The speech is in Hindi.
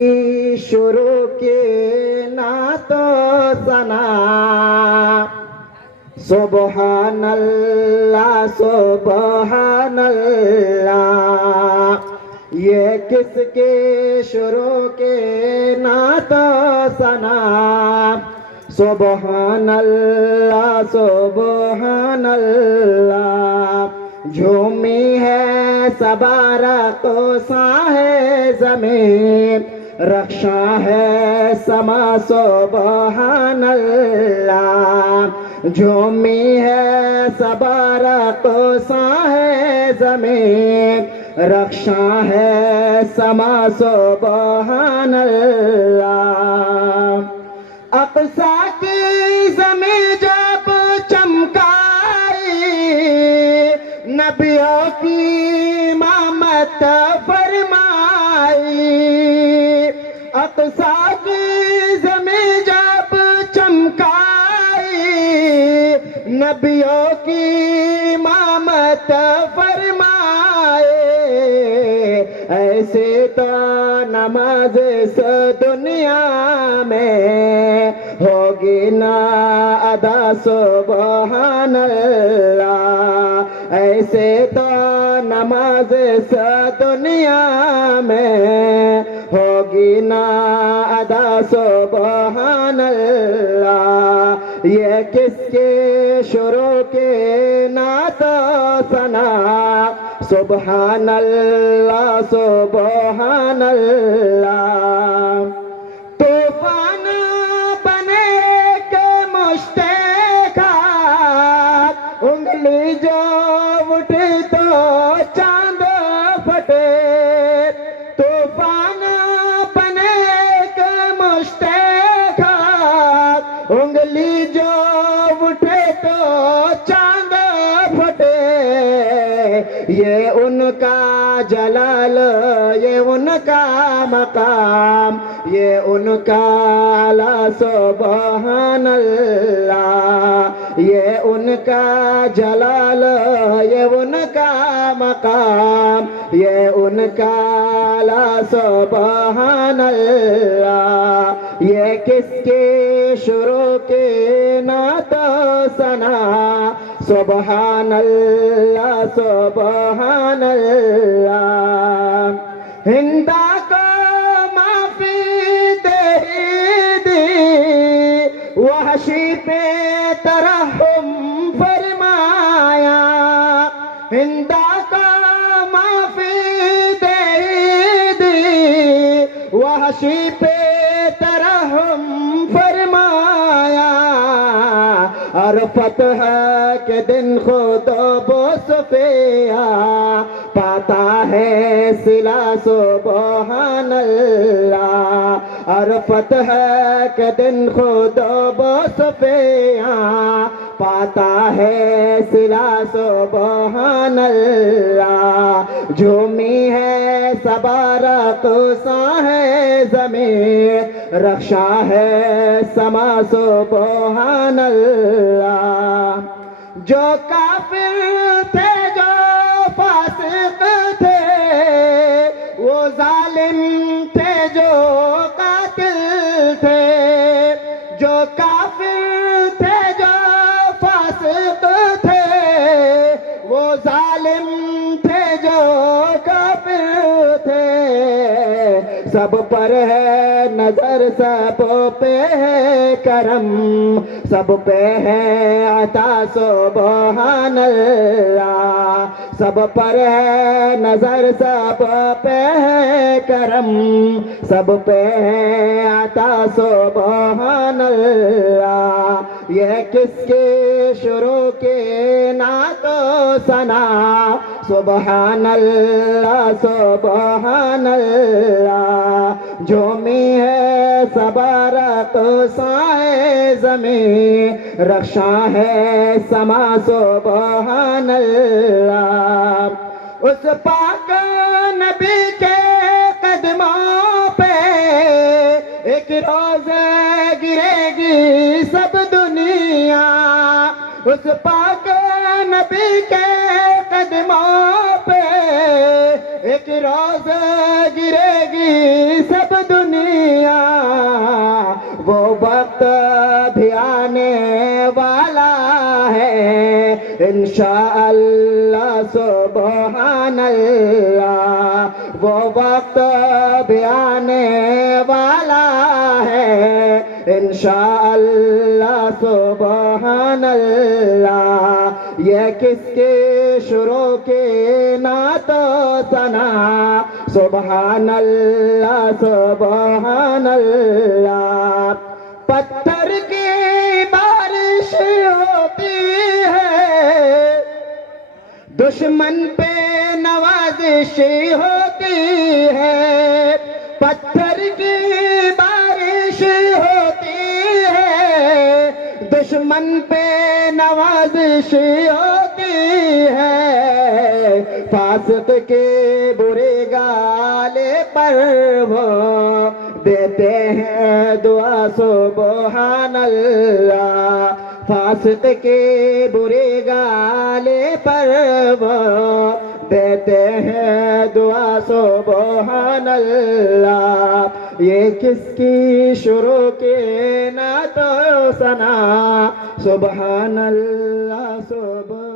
शुरू के ना तो सना सुबहानल्लाह सुबहानल्लाह। ये किसके शुरू के ना तो सना सुबहानल्लाह सुबहानल्लाह। झूमी है सबारा तो साहे ज़मीन रक्षा है समा सुबहानल्लाह। झूमी है सबारा तो साहे ज़मीन रक्षा है समा सुबहानल्लाह। अक़सा की ज़मीं जब चमकाई नबियों की इमामत फरमाई। अक़सा की ज़मीं जब चमकाई नबियों की इमामत फरमाए। ऐसे तो नमाज इस दुनिया में होगी ना अदा सुबहानल्लाह। ऐसे तो नमाज इस दुनिया में होगी ना अदा सुबहानल्लाह। ये किसके शुरू के ना तो सना सुबहानल्लाह सुबहानल्लाह। तूफान बने के मुश्ते खाक उंगली जो उठे तो चांद फटे। तूफान बने के मुश्ते खाक उंगली जो उठे तो चांद फटे। ये उनका जलाल ये उनका मकाम ये उनका आला सुबहानल्लाह। ये उनका जलाल ये उनका मकाम ये उनका आला सुबहानल्लाह। ये किसके शुरू के ना तो सना सुबहानल्लाह सुबहानल्लाह। हिंदा को माफी दे दी वहशी पे तरहम फरमाया। हिंदा को माफी दे दी वहशी पे तरहम फरमाया। और फतह के दिन खुद बोसफिया पाता है सिला सुबहानल्लाह। और फतह के दिन खुद बोसफिया पाता है सिला सुबहानल्लाह। झूमी है सबारा तो साहे ज़मीन रक्षा है समा सुबहानल्लाह। जो काफिर थे जो फासिक थे वो जालिम थे जो कातिल थे। जो काफिर थे जो फासिक थे वो जालिम थे जो काफिर थे। सब पर है नजर सब पे है करम सब पे है अता सुबहानल्लाह। सब पर है नजर सब पे है करम सब पे है अता सुबहानल्लाह। ये किसके शुरू के ना तो सना सुबहानल्लाह सुबहानल्लाह। झूमी है सबारा तो साए ज़मीन रक्षा है समा सुबहानल्लाह। उस पाक नबी के कदमों पे एक रोज गिरेगी सब दुनिया। उस पाक नबी के कदमों पे एक रोज गिरेगी सब दुनिया। वो वक्त भी आने वाला है इंशाअल्लाह सुभान अल्लाह। वो वक्त भी आने वाला है इंशाअल्लाह सुभान अल्लाह। ये किसके शुरू के नातो सना सुभान अल्लाह सुभान अल्लाह। पत्थर की बारिश होती है, दुश्मन पे नवाजिश होती है। पत्थर की बारिश होती है, दुश्मन पे नवाजिश होती है। फासिक के बुरे गाले पर वो देते हैं दुआ सुभान अल्लाह। फासिक के बुरे गाले पर वो देते हैं दुआ सुभान अल्लाह। ये किसकी शुरू के ना तो सना सुभान अल्लाह सुभान